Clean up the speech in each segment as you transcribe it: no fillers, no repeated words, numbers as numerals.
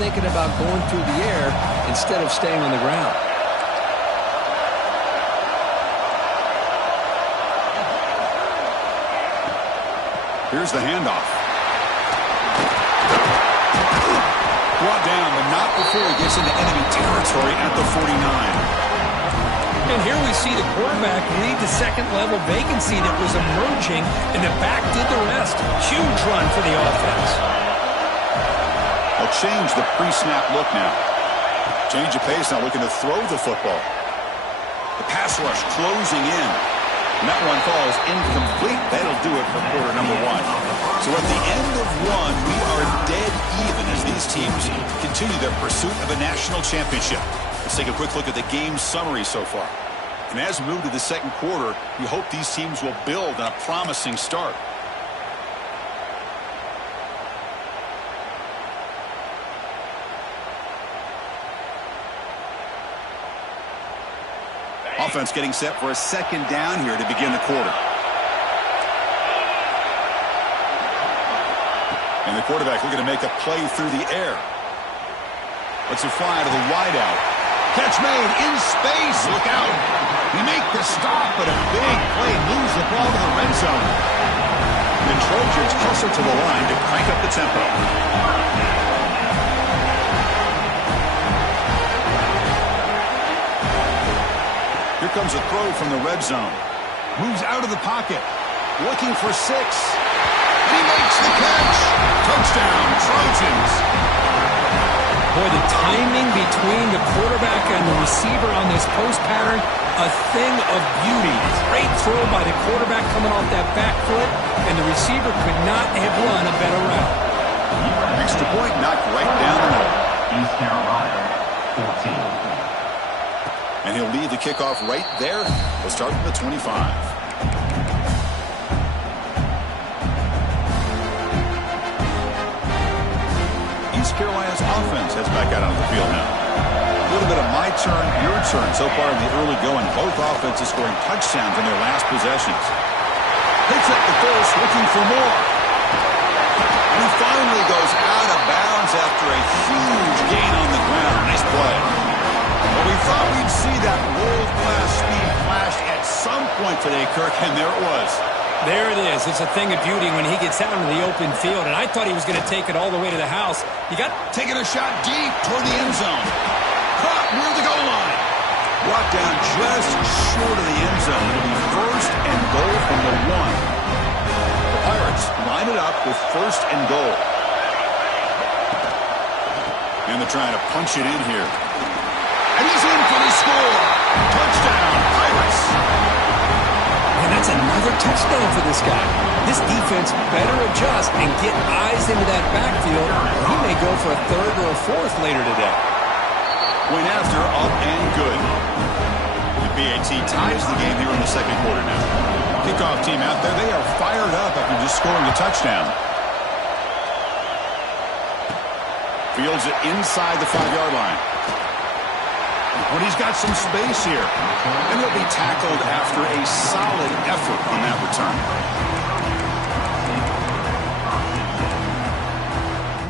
thinking about going through the air instead of staying on the ground. Here's the handoff. Brought down, but not before he gets into enemy territory at the 49. And here we see the quarterback lead the second-level vacancy that was emerging, and the back did the rest. Huge run for the offense. They'll change the pre-snap look now. Change of pace, now looking to throw the football. The pass rush closing in. And that one falls incomplete. That'll do it for quarter number one. So at the end of one, we are dead even as these teams continue their pursuit of a national championship. Let's take a quick look at the game summary so far. And as we move to the second quarter, we hope these teams will build on a promising start. Offense getting set for a second down here to begin the quarter. And the quarterback looking to make a play through the air. Lets it fly to the wideout. Catch made in space. Look out. He make the stop, but a big play moves the ball to the red zone. The Trojans hustle to the line to crank up the tempo. Here comes a throw from the red zone. Moves out of the pocket. Looking for 6. And he makes the catch. Touchdown, Trojans. Boy, the timing between the quarterback and the receiver on this post pattern, a thing of beauty. Great throw by the quarterback coming off that back foot, and the receiver could not have run a better route. Extra point knocked right down the middle. East Carolina, 14. And he'll lead the kickoff right there. We'll start from the 25. East Carolina's offense heads back out on the field now. A little bit of my turn, your turn so far in the early going. Both offenses scoring touchdowns in their last possessions. Picks up the first, looking for more. And he finally goes out of bounds after a huge gain on the ground. Nice play. Well, we thought we'd see that world-class speed flash at some point today, Kirk, and there it was. There it is. It's a thing of beauty when he gets out into the open field, and I thought he was going to take it all the way to the house. You got taking a shot deep toward the end zone. Caught near the goal line. Brought down just short of the end zone. It'll be first and goal from the 1. The Pirates line it up with first and goal. And they're trying to punch it in here. And he's in for the score. Touchdown, Pirates. And that's another touchdown for this guy. This defense better adjust and get eyes into that backfield. He may go for a 3rd or a 4th later today. Point after, up and good. The BAT ties the game here in the second quarter now. Kickoff team out there. They are fired up after just scoring a touchdown. Fields it inside the 5-yard line. But he's got some space here. And he'll be tackled after a solid effort on that return.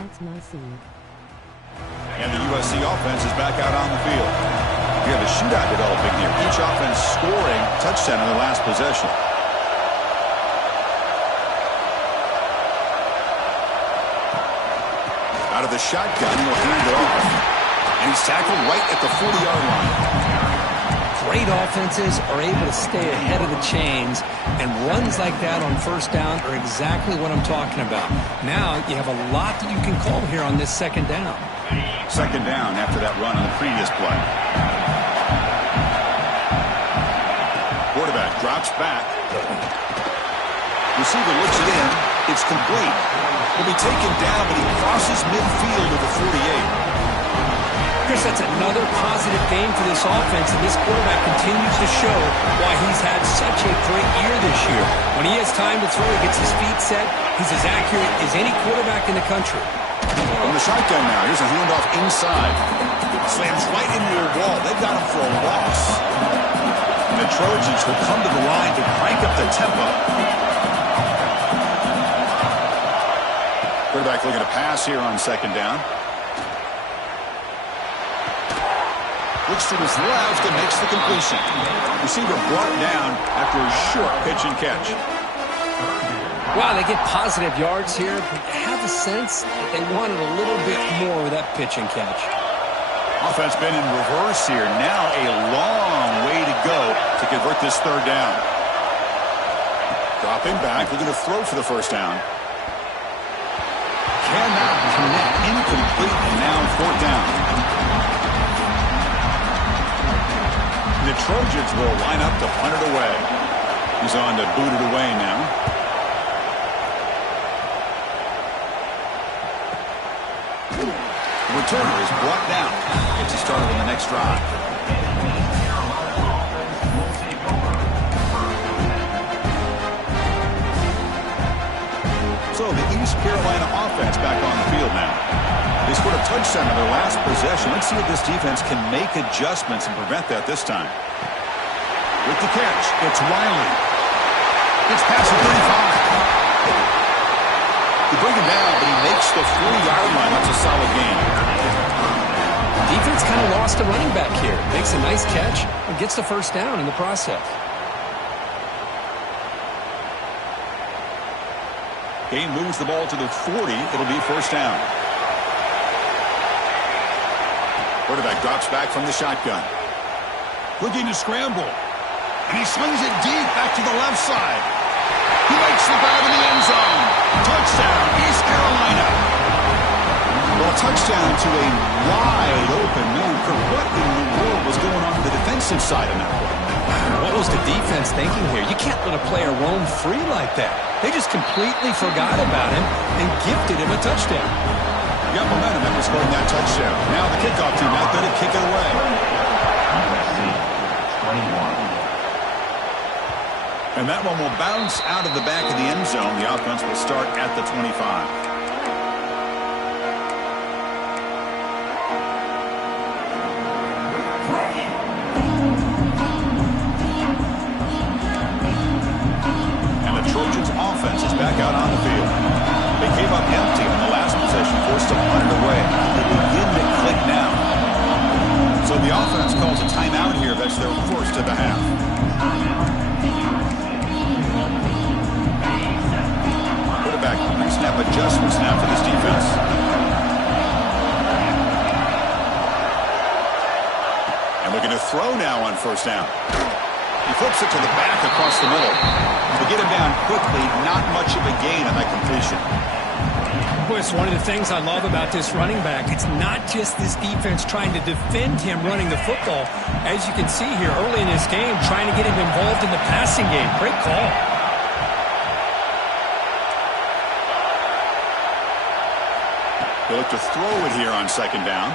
That's my scene. And the USC offense is back out on the field. We have a shootout developing here. Each offense scoring a touchdown in their last possession. Out of the shotgun, he'll hand it off. And he's tackled right at the 40-yard line. Great offenses are able to stay ahead of the chains, and runs like that on first down are exactly what I'm talking about. Now you have a lot that you can call here on this second down. Second down after that run on the previous play. Quarterback drops back. Receiver looks it in. It's complete. Will be taken down, but he crosses midfield to the 48. Chris, that's another positive game for this offense, and this quarterback continues to show why he's had such a great year this year. When he has time to throw, he gets his feet set. He's as accurate as any quarterback in the country. From the shotgun now, here's a handoff inside. Slams right into a wall. They've got him for a loss. And the Trojans will come to the line to crank up the tempo. Quarterback looking to pass here on second down. Looks to his left and makes the completion. Receiver brought down after a short pitch and catch. Wow, they get positive yards here, but I have the sense that they wanted a little bit more with that pitch and catch. Offense been in reverse here. Now a long way to go to convert this third down. Dropping back, looking to throw for the first down. Cannot connect, incomplete, and now fourth down. The Trojans will line up to punt it away. He's on to boot it away now. The returner is brought down. Gets us started on the next drive. So the East Carolina offense back on the field now. They scored a touchdown in their last possession. Let's see if this defense can make adjustments and prevent that this time. With the catch, it's Riley. It's past the 35. They bring him down, but he makes the 40-yard line. That's a solid game. Defense kind of lost a running back here. Makes a nice catch and gets the first down in the process. Game moves the ball to the 40. It'll be first down. Quarterback drops back from the shotgun. Looking to scramble. And he swings it deep back to the left side. He makes the grab in the end zone. Touchdown, East Carolina. Well, touchdown to a wide open man. What in the world was going on the defensive side of that one? What was the defense thinking here? You can't let a player roam free like that. They just completely forgot about him and gifted him a touchdown. Got momentum after scoring that touchdown. Now the kickoff team out there to kick it away. USC 21. And that one will bounce out of the back of the end zone. The offense will start at the 25. And the Trojans offense is back out on the field. They came up empty on the last possession, forced to punt it away. They begin to click now. So the offense calls a timeout here. That's their first of the half. Pre-snap adjustments now for this defense. And looking to throw now on first down. He flips it to the back across the middle. To get him down quickly, not much of a gain on that completion. Boy, it's one of the things I love about this running back. It's not just this defense trying to defend him running the football. As you can see here early in this game, trying to get him involved in the passing game. Great call. They look to throw it here on second down.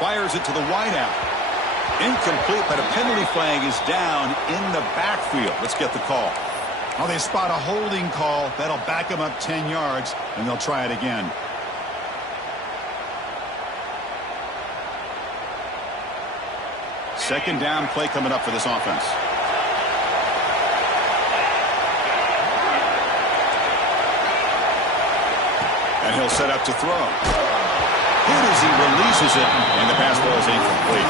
Fires it to the wideout. Incomplete, but a penalty flag is down in the backfield. Let's get the call. Oh, they spot a holding call. That'll back them up 10 yards, and they'll try it again. Second down play coming up for this offense. And he'll set up to throw. Here as he releases it, and the pass ball is incomplete.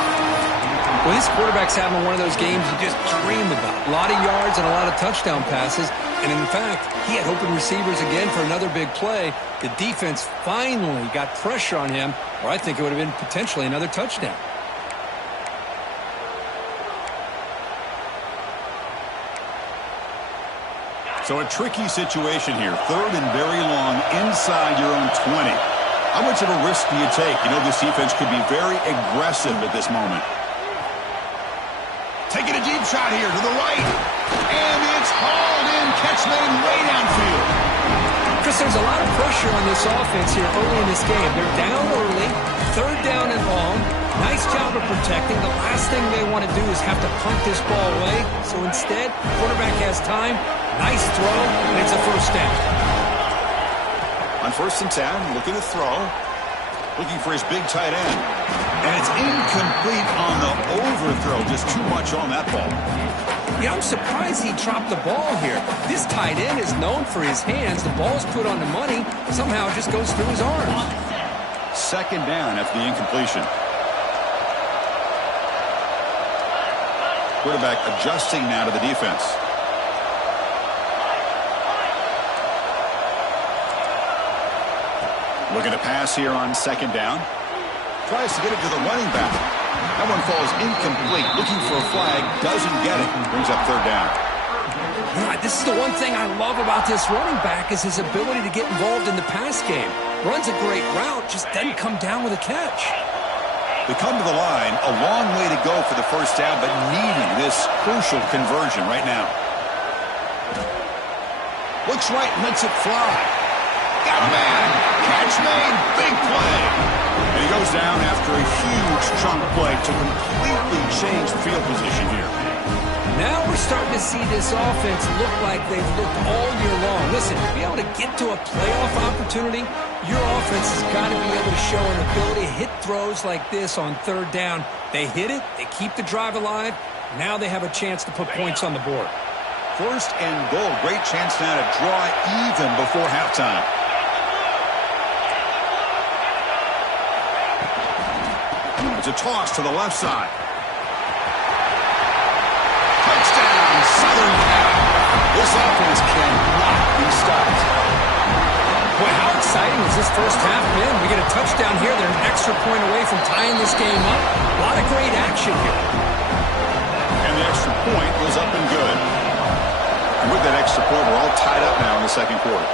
Well, this quarterback's having one of those games you just dream about. A lot of yards and a lot of touchdown passes. And in fact, he had open receivers again for another big play. The defense finally got pressure on him, or I think it would have been potentially another touchdown. So a tricky situation here. Third and very long inside your own 20. How much of a risk do you take? You know this defense could be very aggressive at this moment. Taking a deep shot here to the right. And it's hauled in. Catch made way downfield. Chris, there's a lot of pressure on this offense here early in this game. They're down early. Third down and long. Nice job of protecting. The last thing they want to do is have to punt this ball away. So instead, quarterback has time. Nice throw, and it's a first down. On first and 10, looking to throw. Looking for his big tight end. And it's incomplete on the overthrow. Just too much on that ball. Yeah, I'm surprised he dropped the ball here. This tight end is known for his hands. The ball's put on the money. Somehow it just goes through his arms. Second down after the incompletion. Quarterback adjusting now to the defense. Looking to pass here on second down. Tries to get it to the running back. That one falls incomplete. Looking for a flag. Doesn't get it. Brings up third down. Yeah, this is the one thing I love about this running back is his ability to get involved in the pass game. Runs a great route, just doesn't come down with a catch. They come to the line. A long way to go for the first down, but needing this crucial conversion right now. Looks right and lets it fly. Got a man. Catch made. Big play. And he goes down after a huge chunk play to completely change the field position here. Now we're starting to see this offense look like they've looked all year long. Listen, to be able to get to a playoff opportunity, your offense has got to be able to show an ability to hit throws like this on third down. They hit it. They keep the drive alive. Now they have a chance to put points on the board. First and goal. Great chance now to draw even before halftime. It's a toss to the left side. Touchdown, Southern Cal. This offense cannot be stopped. Boy, how exciting has this first half been? We get a touchdown here. They're an extra point away from tying this game up. A lot of great action here. And the extra point was up and good. And with that extra point, we're all tied up now in the second quarter.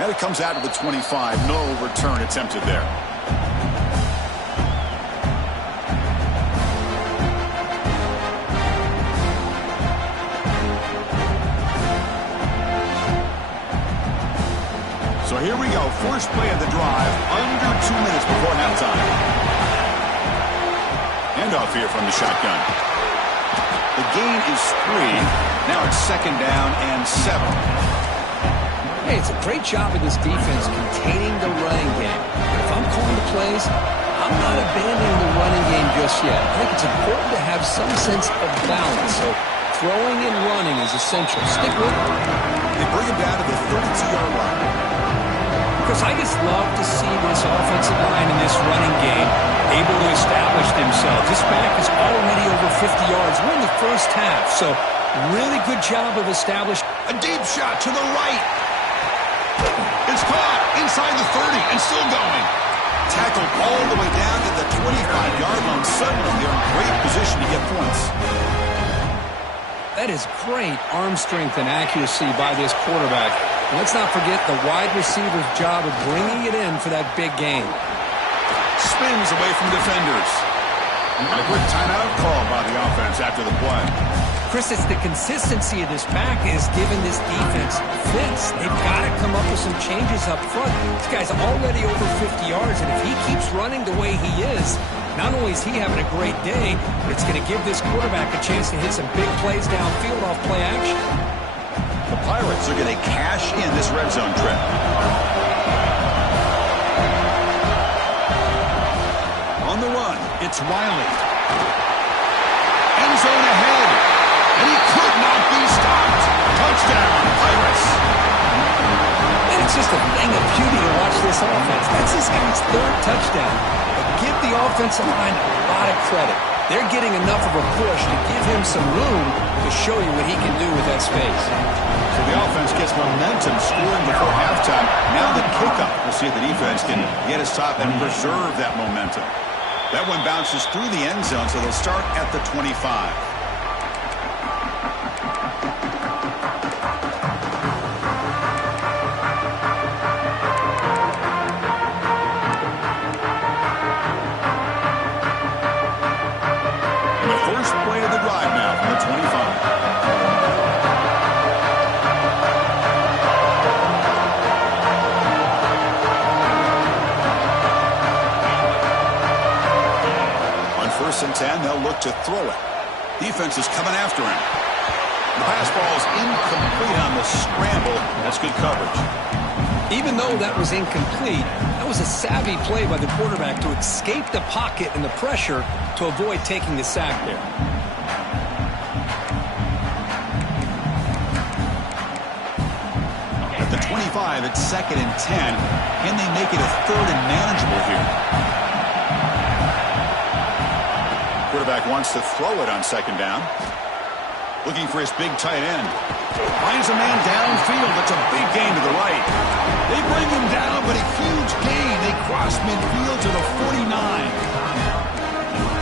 And it comes out of the 25. No return attempted there. So here we go. First play of the drive. Under 2 minutes before halftime. Handoff here from the shotgun. The gain is 3. Now it's second down and 7. Hey, it's a great job of this defense containing the running game. If I'm calling the plays, I'm not abandoning the running game just yet. I think it's important to have some sense of balance. So throwing and running is essential. Stick with it. They bring him down to the 32-yard line. Chris, I just love to see this offensive line in this running game able to establish themselves. This back is already over 50 yards. We're in the first half, so really good job of establishing. A deep shot to the right. It's caught inside the 30 and still going. Tackled all the way down to the 25-yard line. Suddenly, they're in great position to get points. That is great arm strength and accuracy by this quarterback. And let's not forget the wide receiver's job of bringing it in for that big gain. Spins away from defenders. And a quick timeout call by the offense after the play. Chris, it's the consistency of this back is giving this defense fits. They've got to come up with some changes up front. This guy's already over 50 yards, and if he keeps running the way he is, not only is he having a great day, but it's going to give this quarterback a chance to hit some big plays downfield off play action. The Pirates are going to cash in this red zone trip. On the run, it's Riley. End zone ahead. And he could not be stopped. Touchdown, Pirates. And it's just a thing of beauty to watch this offense. That's this guy's third touchdown. But give the offensive line a lot of credit. They're getting enough of a push to give him some room to show you what he can do with that space. So the offense gets momentum scoring before halftime. Now the kickoff. We'll see if the defense can get a stop and preserve that momentum. That one bounces through the end zone, so they'll start at the 25. And 10, they'll look to throw it. Defense is coming after him. The pass ball is incomplete on the scramble. That's good coverage. Even though that was incomplete, that was a savvy play by the quarterback to escape the pocket and the pressure to avoid taking the sack there. At the 25, it's second and 10. Can they make it a third and manageable here? Quarterback wants to throw it on second down. Looking for his big tight end. Finds a man downfield. That's a big gain to the right. They bring him down, but a huge gain. They cross midfield to the 49.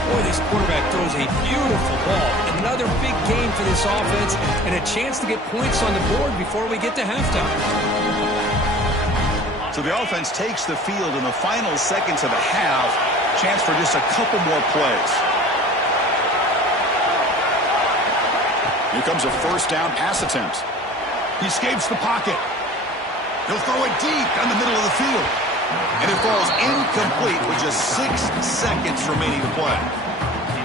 Boy, this quarterback throws a beautiful ball. Another big gain for this offense and a chance to get points on the board before we get to halftime. So the offense takes the field in the final seconds of the half. Chance for just a couple more plays. Here comes a first down pass attempt. He escapes the pocket. He'll throw it deep down the middle of the field. And it falls incomplete with just 6 seconds remaining to play.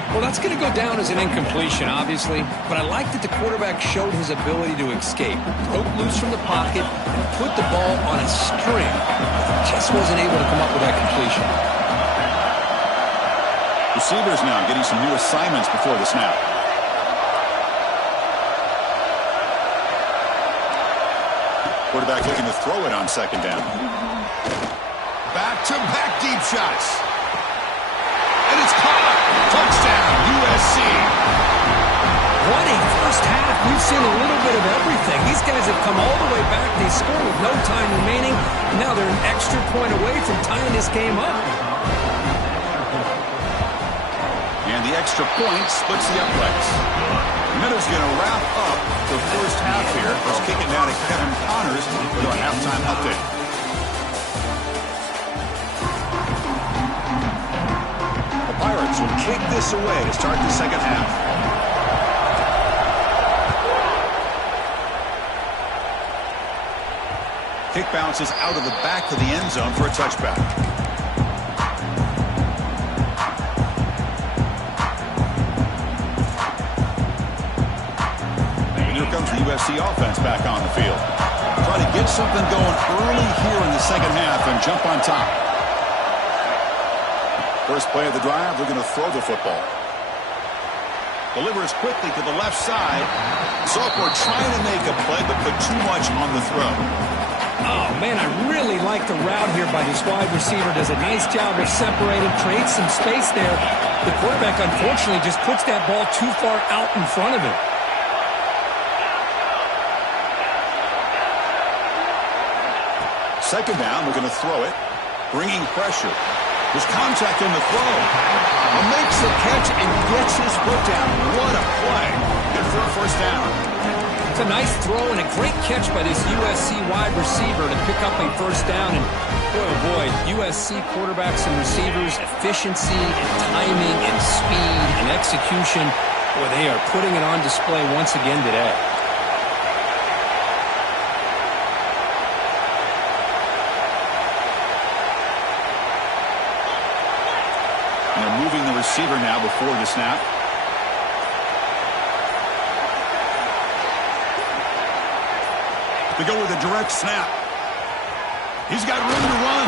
Well, that's going to go down as an incompletion, obviously. But I like that the quarterback showed his ability to escape. Broke loose from the pocket and put the ball on a string. Just wasn't able to come up with that completion. Receivers now getting some new assignments before the snap. Quarterback looking to throw it on second down. Back-to-back deep shots. And it's caught. Touchdown, USC. What a first half. We've seen a little bit of everything. These guys have come all the way back. They score with no time remaining. And now they're an extra point away from tying this game up. And the extra point splits the uprights. Minnows going to wrap up the first half here. Let's kick it down to Kevin Connors with our halftime update. The Pirates will kick this away to start the second half. Kick bounces out of the back of the end zone for a touchback. Comes the USC offense back on the field. Try to get something going early here in the second half and jump on top. First play of the drive, they're going to throw the football. Delivers quickly to the left side. Sophomore trying to make a play, but put too much on the throw. Oh, man, I really like the route here by this wide receiver. Does a nice job of separating, creates some space there. The quarterback, unfortunately, just puts that ball too far out in front of him. Second down, we're going to throw it. Bringing pressure. There's contact on the throw. Makes the catch and gets his foot down. What a play. Good for a first down. It's a nice throw and a great catch by this USC wide receiver to pick up a first down. And boy, oh boy, USC quarterbacks and receivers, efficiency and timing and speed and execution. Boy, they are putting it on display once again today. Moving the receiver now before the snap. To go with a direct snap. He's got room to run.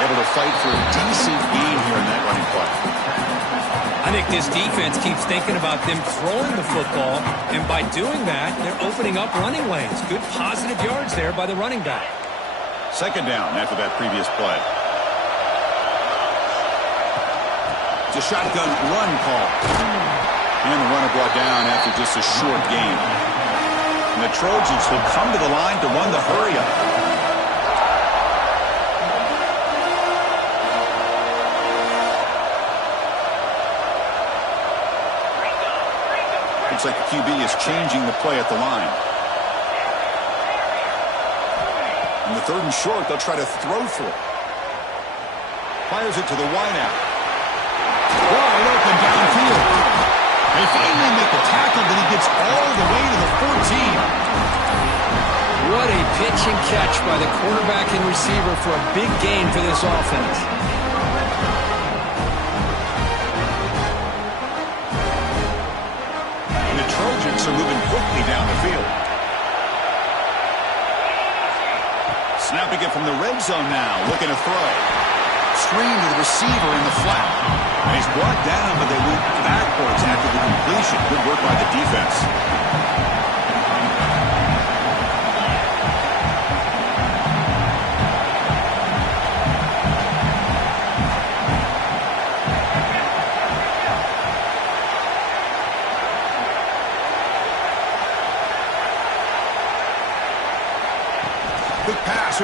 Able to fight for a decent gain here in that running play. I think this defense keeps thinking about them throwing the football, and by doing that, they're opening up running lanes. Good positive yards there by the running back. Second down after that previous play. It's a shotgun run call. And the runner brought down after just a short gain. And the Trojans will come to the line to run the hurry-up. Looks like the QB is changing the play at the line. And the third and short, they'll try to throw for it. Fires it to the wideout. Wide open downfield. They finally make the tackle, but he gets all the way to the 14. What a pitch and catch by the quarterback and receiver for a big gain for this offense. And the Trojans are moving quickly down the field. Snapping it from the red zone now, looking to throw. Screen to the receiver in the flat. And he's brought down, but they went backwards after the completion. Good work by the defense.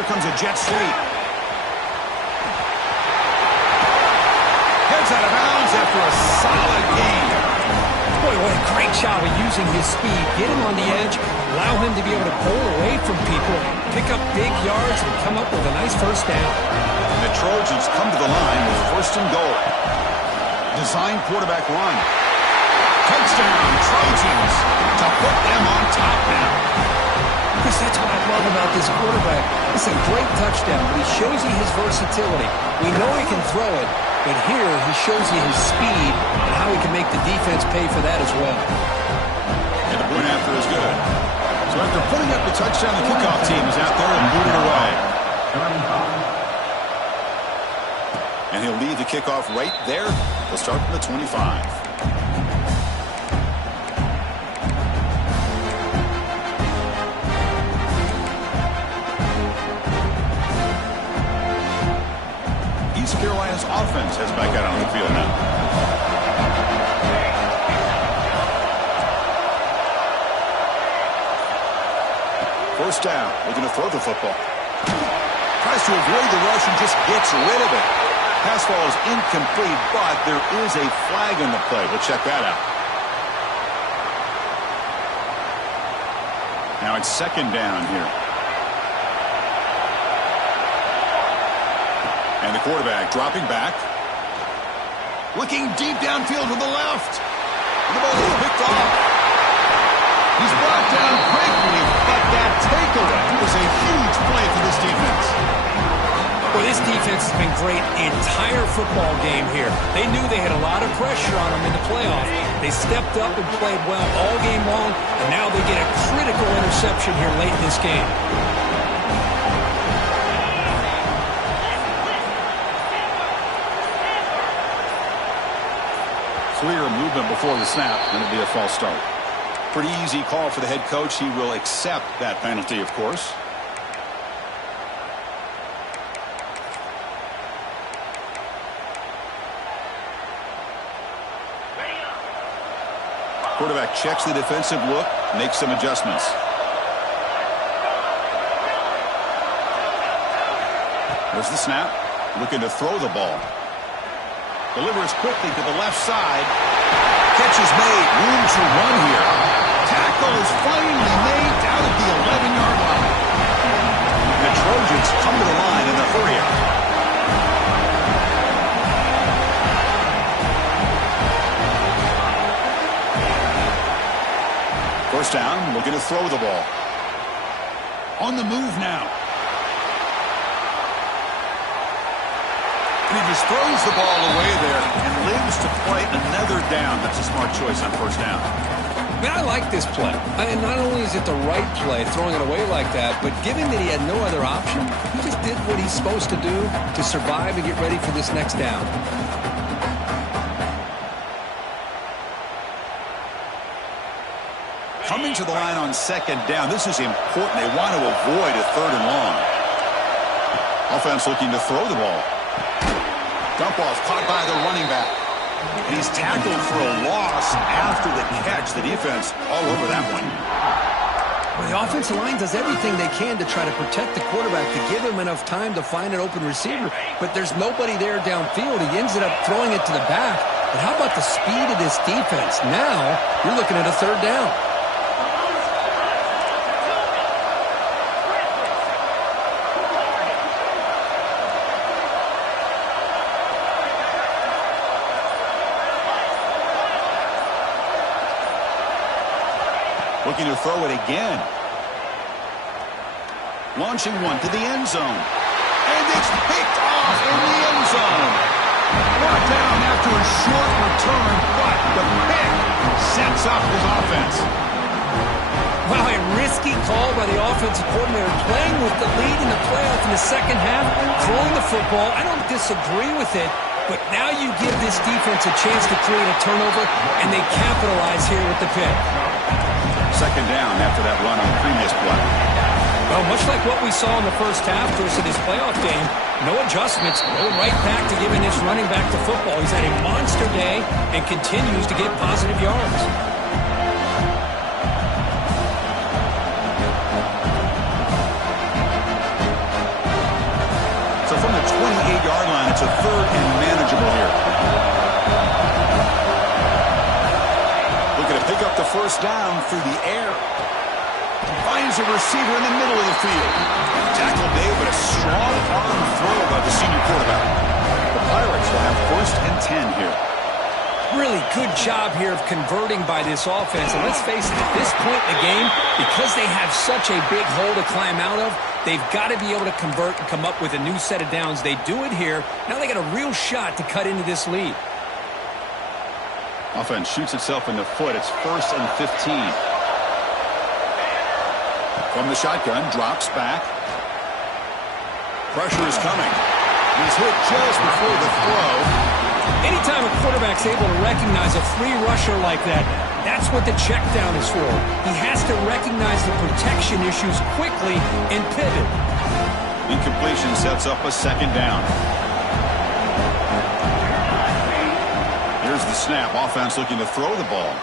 comes a jet sweep. Heads out of bounds after a solid gain. Boy, what a great job of using his speed. Get him on the edge, allow him to be able to pull away from people, pick up big yards, and come up with a nice first down. And the Trojans come to the line with first and goal. Design quarterback run. Touchdown, Trojans, to put them on top now. Chris, that's what I love about this quarterback. It's a great touchdown, but he shows you his versatility. We know he can throw it, but here he shows you his speed and how he can make the defense pay for that as well. And the point after is good. So after putting up the touchdown, the kickoff team is out there and moving away. And he'll lead the kickoff right there. He'll start from the 25. East Carolina's offense heads back out on the field now. First down, looking to throw the football. Tries to avoid the rush and just gets rid of it. Pass ball is incomplete, but there is a flag on the play. We'll check that out. Now it's second down here. And the quarterback dropping back. Looking deep downfield to the left. And the ball is picked off. He's brought down quickly, but that takeaway was a huge play for this defense. Well, this defense has been great the entire football game here. They knew they had a lot of pressure on them in the playoff. They stepped up and played well all game long, and now they get a critical interception here late in this game. Clear movement before the snap, and it'll be a false start. Pretty easy call for the head coach. He will accept that penalty, of course. Quarterback checks the defensive look, makes some adjustments. There's the snap. Looking to throw the ball. Delivers quickly to the left side. Catch is made. Room to run here. Tackle is finally made down at the 11-yard line. The Trojans come to the line in a hurry up. First down, looking to throw the ball. On the move now. And he just throws the ball away there and lives to play another down. That's a smart choice on first down. Man, I like this play. And not only is it the right play, throwing it away like that, but given that he had no other option, he just did what he's supposed to do to survive and get ready for this next down. Coming to the line on second down. This is important. They want to avoid a third and long. Offense looking to throw the ball. Dump off caught by the running back. And he's tackled for a loss after the catch. The defense all over that one. Well, the offensive line does everything they can to try to protect the quarterback, to give him enough time to find an open receiver. But there's nobody there downfield. He ends up throwing it to the back. But how about the speed of this defense? Now you're looking at a third down. Looking to throw it again. Launching one to the end zone. And it's picked off in the end zone. Brought down after a short return, but the pick sets up his offense. Wow, a risky call by the offensive coordinator, playing with the lead in the playoff in the second half, throwing the football. I don't disagree with it, but now you give this defense a chance to create a turnover, and they capitalize here with the pick. Second down after that run on the previous play. Well, much like what we saw in the first half versus his playoff game, no adjustments, going right back to giving this running back the football. He's had a monster day and continues to get positive yards. 8-yard line. It's a third and manageable here. Looking to pick up the first down through the air. Finds a receiver in the middle of the field. Tackle made, but a strong arm throw by the senior quarterback. The Pirates will have first and 10 here. Really good job here of converting by this offense. And let's face it, at this point in the game, because they have such a big hole to climb out of, they've got to be able to convert and come up with a new set of downs. They do it here. Now they got a real shot to cut into this lead. Offense shoots itself in the foot. It's first and 15. From the shotgun, drops back. Pressure is coming. He's hit just before the throw. Anytime a quarterback's able to recognize a free rusher like that, that's what the check down is for. He has to recognize the protection issues quickly and pivot. Incompletion sets up a second down. Here's the snap. Offense looking to throw the ball.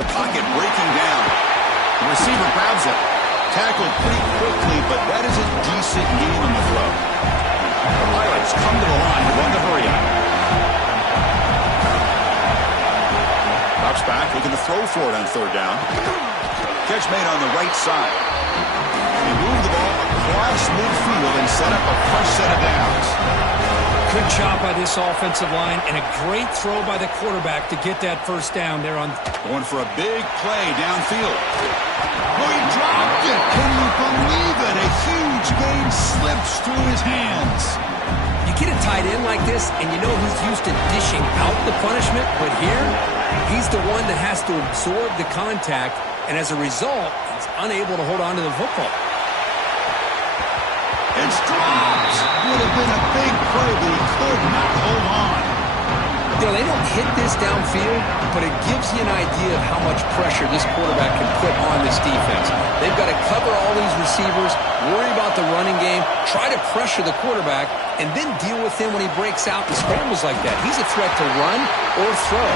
The pocket breaking down. The receiver grabs it. Tackled pretty quickly, but that is a decent gain on the throw. The Pirates come to the line to run the hurry up. Drops back, looking to throw for it on third down. Catch made on the right side. He moved the ball across midfield and set up a fresh set of downs. Good job by this offensive line and a great throw by the quarterback to get that first down there on. Going for a big play downfield. Oh, he dropped it. Can you believe it? A huge gain slips through his hands. You get a tight end like this, and you know he's used to dishing out the punishment, but here, he's the one that has to absorb the contact, and as a result, he's unable to hold on to the football. It's dropped. Would have been a big play, but he could not hold on. You know, they don't hit this downfield, but it gives you an idea of how much pressure this quarterback can put on this defense. They've got to cover all these receivers, worry about the running game, try to pressure the quarterback, and then deal with him when he breaks out and scrambles like that. He's a threat to run or throw.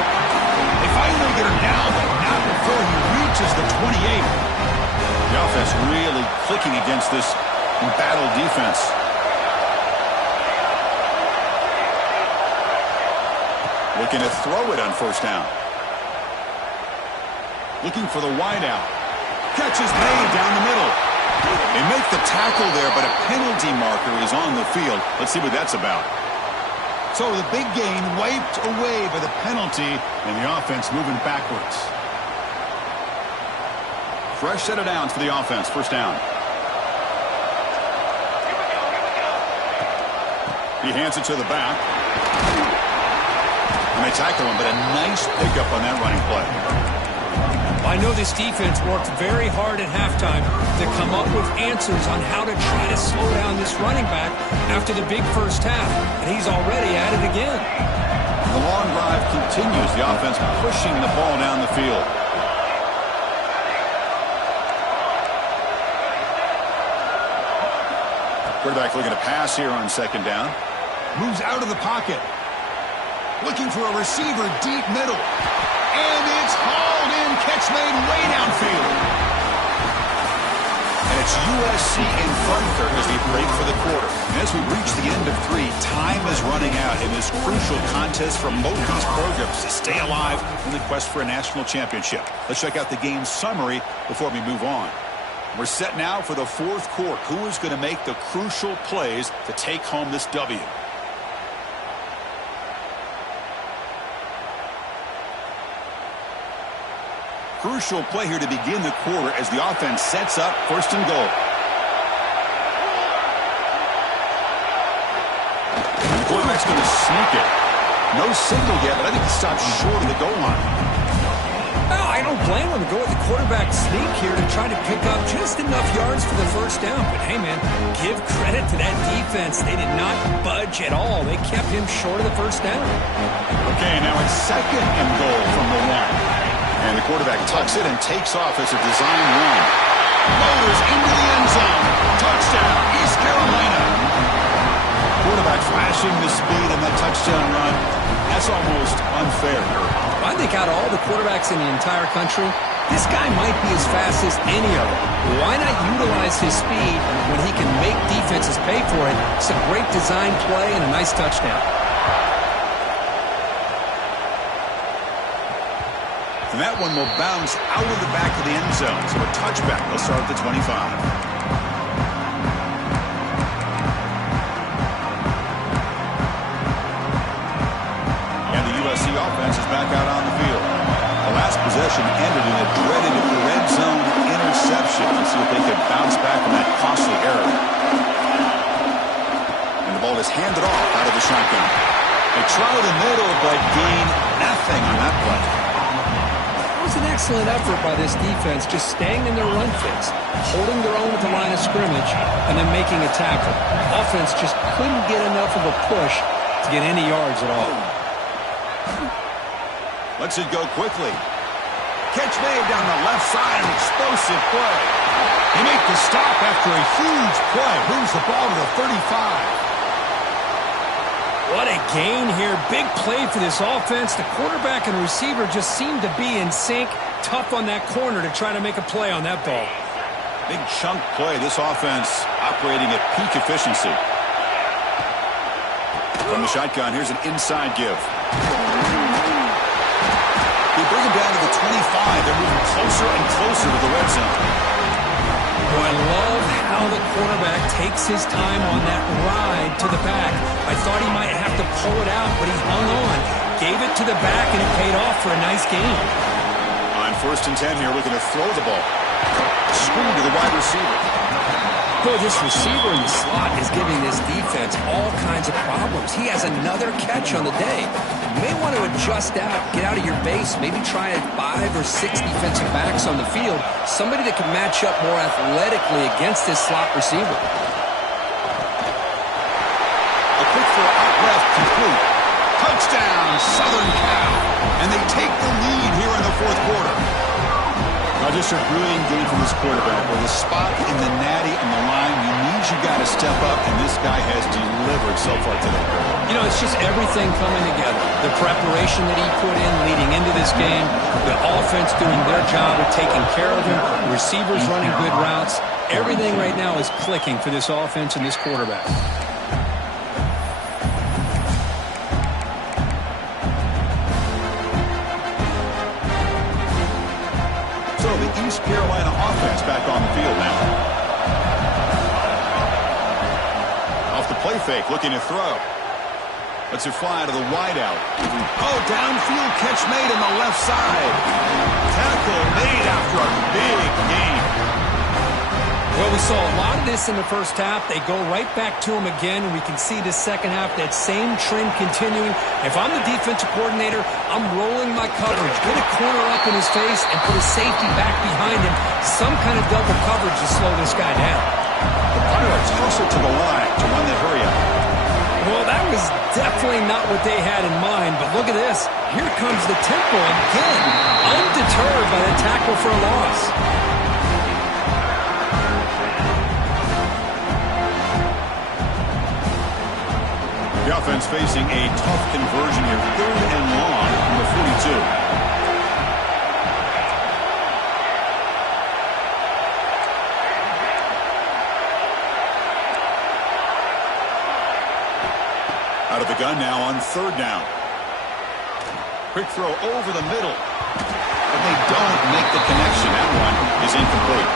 They finally get him down, but not before he reaches the 28. The offense really clicking against this embattled defense. Looking to throw it on first down. Looking for the wideout. Catch is made down the middle. They make the tackle there, but a penalty marker is on the field. Let's see what that's about. So the big gain wiped away by the penalty, and the offense moving backwards. Fresh set of downs for the offense. First down. He hands it to the back. And they tackle him, but a nice pickup on that running play. I know this defense worked very hard at halftime to come up with answers on how to try to slow down this running back after the big first half, and he's already at it again. The long drive continues. The offense pushing the ball down the field. Quarterback looking to pass here on second down. Moves out of the pocket. Looking for a receiver deep middle. And it's hauled in. Catch made way downfield. And it's USC in front here as they break for the quarter. And as we reach the end of 3, time is running out in this crucial contest for both these programs to stay alive in the quest for a national championship. Let's check out the game summary before we move on. We're set now for the fourth quarter. Who is going to make the crucial plays to take home this W? Crucial play here to begin the quarter as the offense sets up first and goal. And the quarterback's going to sneak it. No signal yet, but I think he stops short of the goal line. Oh, I don't blame him to go with the quarterback sneak here to try to pick up just enough yards for the first down. But hey, man, give credit to that defense. They did not budge at all. They kept him short of the first down. Okay, now it's second and goal from the 1. And the quarterback tucks it and takes off as a design run. Motors into the end zone. Touchdown, East Carolina. Quarterback flashing the speed on that touchdown run. That's almost unfair. I think out of all the quarterbacks in the entire country, This guy might be as fast as any of them. Why not utilize his speed when he can make defenses pay for it? It's a great design play and a nice touchdown. And that one will bounce out of the back of the end zone. So a touchback. They'll start at the 25. USC offense is back out on the field. The last possession ended in a dreaded red zone interception. Let's see if they can bounce back from that costly error. And the ball is handed off out of the shotgun. They try the middle, but gain nothing on that play. It was an excellent effort by this defense, just staying in their run fits, holding their own at the line of scrimmage, and then making a tackle. Offense just couldn't get enough of a push to get any yards at all. Lets it go quickly. Catch made down the left side, an explosive play. They make the stop after a huge play. Moves the ball to the 35. What a gain here. Big play for this offense. The quarterback and receiver just seemed to be in sync. Tough on that corner to try to make a play on that ball. Big chunk play. This offense operating at peak efficiency. From the shotgun, here's an inside give. They bring him down to the 25. They're moving closer and closer to the red zone. Oh, I love how the quarterback takes his time on that ride to the back. I thought he might have to pull it out, but he hung on. Gave it to the back, and it paid off for a nice gain. On 1st and 10 here, looking to throw the ball. Screen to the wide receiver. Boy, this receiver in the slot is giving this defense all kinds of problems. He has another catch on the day. You may want to adjust out, get out of your base, maybe try 5 or 6 defensive backs on the field, somebody that can match up more athletically against this slot receiver. A quick throw out left, complete. Touchdown, Southern Cal. And they take the lead here in the 4th quarter. Just a brilliant game from this quarterback. With a spot in the natty and the line, you got to step up, and this guy has delivered so far today. You know, it's just everything coming together. The preparation that he put in leading into this game, the offense doing their job of taking care of him, the receivers running good routes. Everything right now is clicking for this offense and this quarterback. East Carolina offense back on the field now. Off the play fake, looking to throw. Lets it fly to the wideout. Oh, downfield catch made on the left side. Tackle made after a big gain. Well, we saw a lot of this in the first half. They go right back to him again, and we can see the second half, that same trend continuing. If I'm the defensive coordinator, I'm rolling my coverage. Get a corner up in his face and put a safety back behind him. Some kind of double coverage to slow this guy down. The Pirates toss it to the line to run the hurry up. Well, that was definitely not what they had in mind, but look at this. Here comes the tempo again, undeterred by the tackle for a loss. The offense facing a tough conversion here. 3rd and long from the 42. Out of the gun now on 3rd down. Quick throw over the middle. But they don't make the connection. That one is incomplete.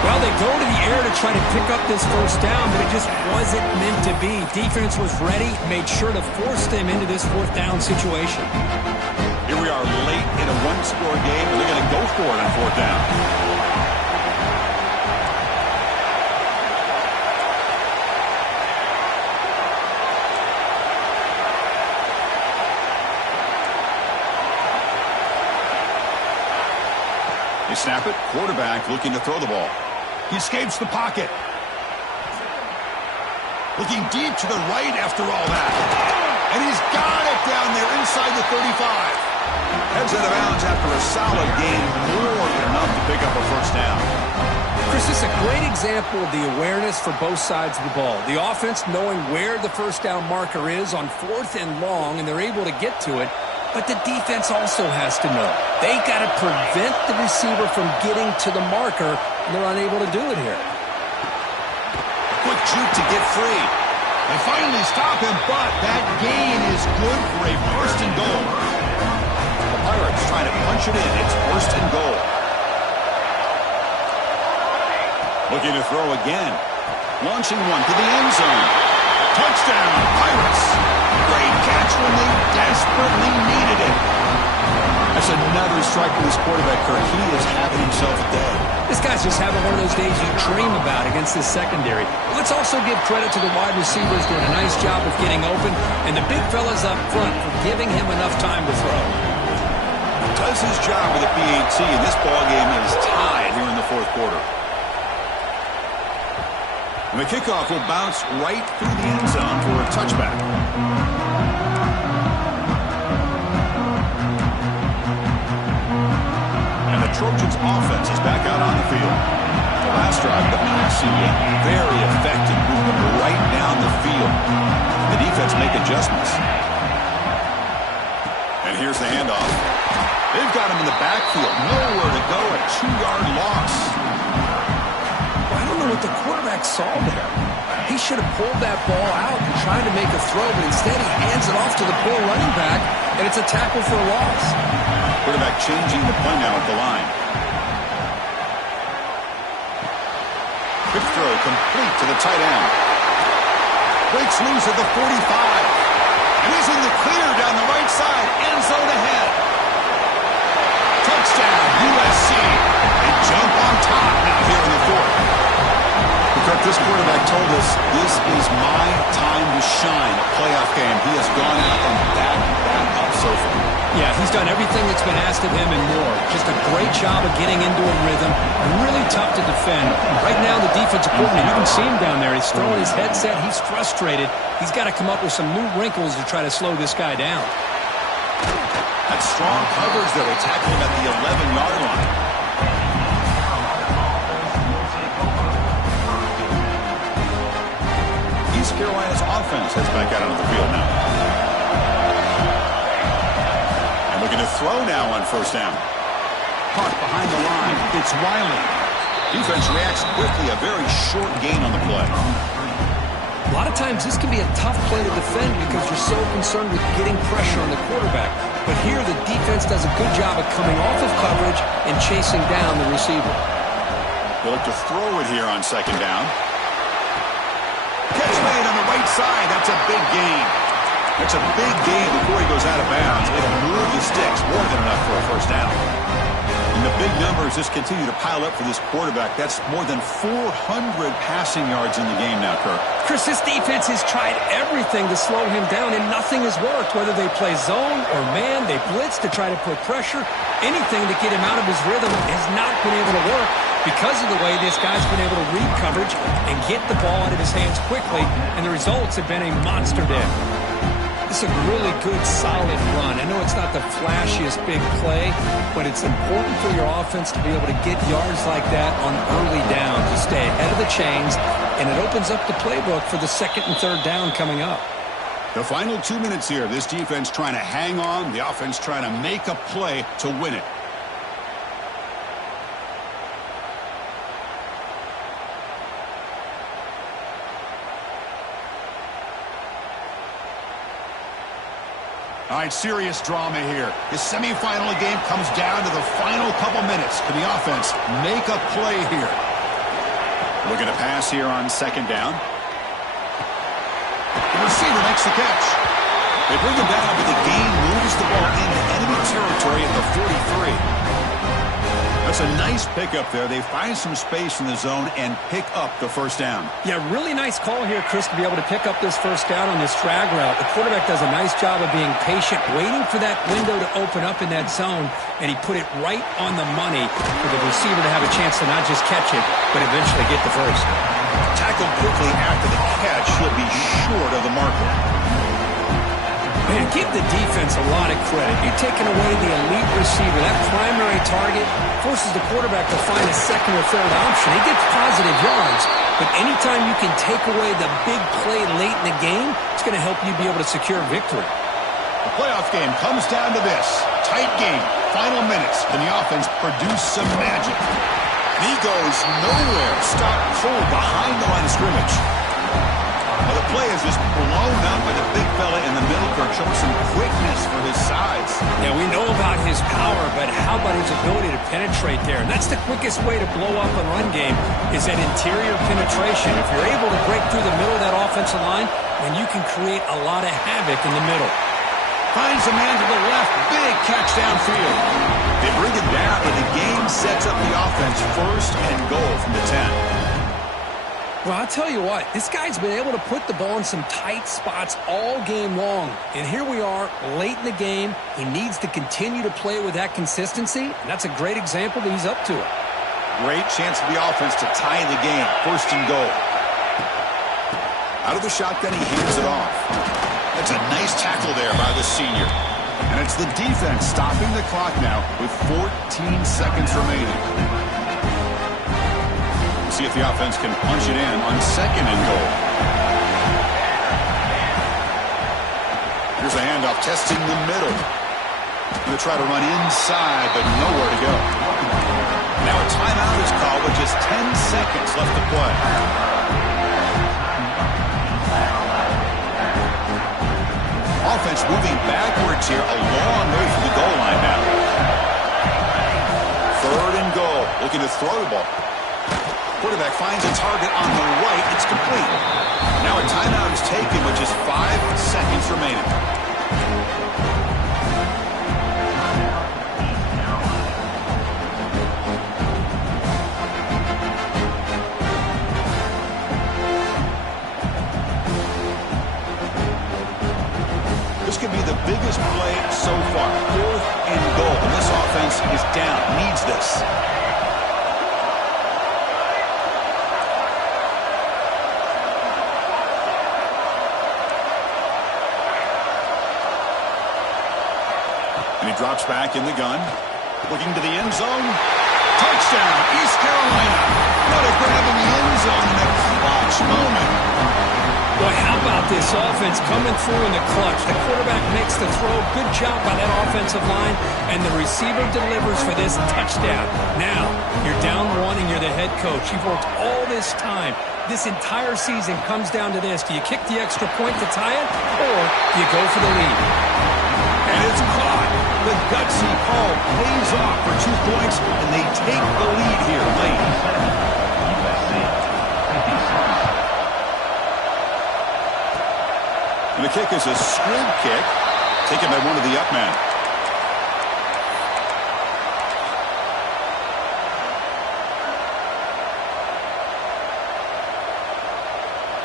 Well, they go to the air to try to pick up this 1st down, but it just wasn't meant to be. Defense was ready, made sure to force them into this 4th down situation. Here we are late in a one-score game, and they're going to go for it on 4th down. They snap it. Quarterback looking to throw the ball. He escapes the pocket. Looking deep to the right after all that. And he's got it down there inside the 35. Heads out of bounds after a solid game. More than enough to pick up a 1st down. Chris, this is a great example of the awareness for both sides of the ball. The offense knowing where the 1st down marker is on 4th and long, and they're able to get to it. But the defense also has to know. They got to prevent the receiver from getting to the marker, and they're unable to do it here. Quick juke to get free. They finally stop him, but that gain is good for a first and goal. The Pirates trying to punch it in. It's first and goal. Looking to throw again. Launching one to the end zone. Touchdown, Pirates. Great catch when they desperately needed it. That's another strike for this quarterback, Kirk. He is having himself a day. This guy's just having one of those days you dream about against this secondary. Let's also give credit to the wide receivers doing a nice job of getting open, and the big fellas up front for giving him enough time to throw. Does his job with the PAT, and this ballgame is tied here in the fourth quarter. And the kickoff will bounce right through the end zone for a touchback. And the Trojans' offense is back out on the field. The last drive, the passing game, very effective, moving right down the field. The defense make adjustments. And here's the handoff. They've got him in the backfield. Nowhere to go, a 2-yard loss. I don't know what the quarterback saw there. He should have pulled that ball out and tried to make a throw, but instead he hands it off to the poor running back, and it's a tackle for a loss. Quarterback changing the play now at the line. Quick throw complete to the tight end. Breaks loose at the 45. And he's in the clear down the right side. End zone ahead. Touchdown, USC. They jump on top now here in the fourth. Kirk, this quarterback told us this is my time to shine, a playoff game. He has gone out and backed that up so far. Yeah, he's done everything that's been asked of him and more. Just a great job of getting into a rhythm. Really tough to defend. Right now, the defensive coordinator, you can see him down there. He's throwing his headset. He's frustrated. He's got to come up with some new wrinkles to try to slow this guy down. That's strong coverage that will tackle him at the 11-yard line. East Carolina's offense heads back out onto the field now. And looking to throw now on first down. Caught behind the line. It's Wiley. Defense reacts quickly. A very short gain on the play. A lot of times this can be a tough play to defend because you're so concerned with getting pressure on the quarterback. But here the defense does a good job of coming off of coverage and chasing down the receiver. They'll look to throw it here on second down. Catch made on the right side. That's a big gain. That's a big gain before he goes out of bounds. It'll move the sticks more than enough for a first down. And the big numbers just continue to pile up for this quarterback. That's more than 400 passing yards in the game now, Kirk. Chris, this defense has tried everything to slow him down, and nothing has worked. Whether they play zone or man, they blitz to try to put pressure. Anything to get him out of his rhythm has not been able to work because of the way this guy's been able to read coverage and get the ball out of his hands quickly, and the results have been a monster day. This is a really good, solid run. I know it's not the flashiest big play, but it's important for your offense to be able to get yards like that on early downs to stay ahead of the chains, and it opens up the playbook for the second and third down coming up. The final 2 minutes here. This defense trying to hang on. The offense trying to make a play to win it. All right, serious drama here. The semifinal game comes down to the final couple minutes. Can the offense make a play here? Looking to pass here on second down. The receiver makes the catch. They bring him down, but the gain moves the ball into enemy territory at the 43. That's a nice pickup there. They find some space in the zone and pick up the first down. Yeah, really nice call here, Chris, to be able to pick up this first down on this drag route. The quarterback does a nice job of being patient, waiting for that window to open up in that zone, and he put it right on the money for the receiver to have a chance to not just catch it, but eventually get the first. Tackled quickly after the catch. He'll be short of the marker. Man, give the defense a lot of credit. You're taking away the elite receiver. That primary target forces the quarterback to find a second or third option. He gets positive yards, but anytime you can take away the big play late in the game, it's going to help you be able to secure victory. The playoff game comes down to this. Tight game. Final minutes. Can the offense produce some magic? And he goes nowhere. Stop cold behind the line of scrimmage. Well, the play is just blown up by the big fella in the middle. Kirk showing some quickness for his size. Yeah, we know about his power, but how about his ability to penetrate there? And that's the quickest way to blow up a run game is that interior penetration. If you're able to break through the middle of that offensive line, then you can create a lot of havoc in the middle. Finds a man to the left. Big catch downfield. They bring it down, and the game sets up the offense first and goal from the 10. Well, I'll tell you what, this guy's been able to put the ball in some tight spots all game long. And here we are, late in the game. He needs to continue to play with that consistency, and that's a great example that he's up to it. Great chance for the offense to tie the game. First and goal. Out of the shotgun, he hands it off. That's a nice tackle there by the senior. And it's the defense stopping the clock now with 14 seconds remaining. See if the offense can punch it in on second and goal. Here's a handoff testing the middle. Going to try to run inside, but nowhere to go. Now a timeout is called with just 10 seconds left to play. Offense moving backwards here, a long way from the goal line now. Third and goal, looking to throw the ball. Quarterback finds a target on the right. It's complete. Now a timeout is taken with just 5 seconds remaining. This could be the biggest play so far. 4th and goal. And this offense is down. Needs this. And he drops back in the gun. Looking to the end zone. Touchdown, East Carolina. What a grab in the end zone in a clutch moment. Boy, how about this offense coming through in the clutch? The quarterback makes the throw. Good job by that offensive line. And the receiver delivers for this touchdown. Now, you're down 1 and you're the head coach. You've worked all this time. This entire season comes down to this. Do you kick the extra point to tie it, or do you go for the lead? And it's caught. The gutsy call pays off for 2 points, and they take the lead here late. And the kick is a squib kick, taken by one of the up men.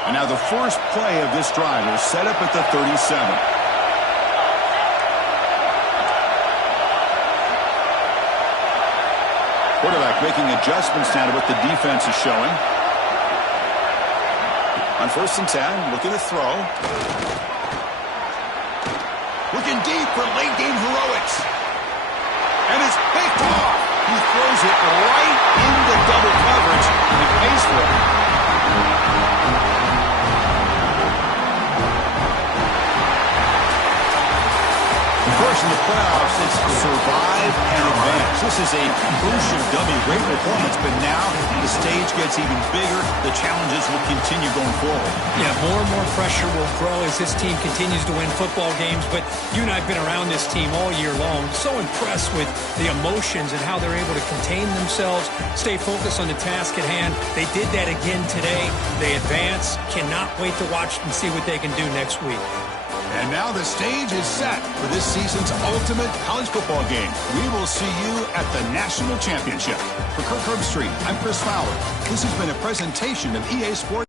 And now the first play of this drive is set up at the 37. Quarterback making adjustments now to what the defense is showing. On 1st and 10, looking to throw. Looking deep for late game heroics. And it's picked off. He throws it right into double coverage, and he pays for it. First in the playoffs, it's survive and advance. This is a crucial W. Great performance, but now the stage gets even bigger. The challenges will continue going forward. Yeah, more and more pressure will grow as this team continues to win football games. But you and I have been around this team all year long. So impressed with the emotions and how they're able to contain themselves, stay focused on the task at hand. They did that again today. They advance. Cannot wait to watch and see what they can do next week. And now the stage is set for this season's ultimate college football game. We will see you at the National Championship. For Kirk Herbstreit, I'm Chris Fowler. This has been a presentation of EA Sports.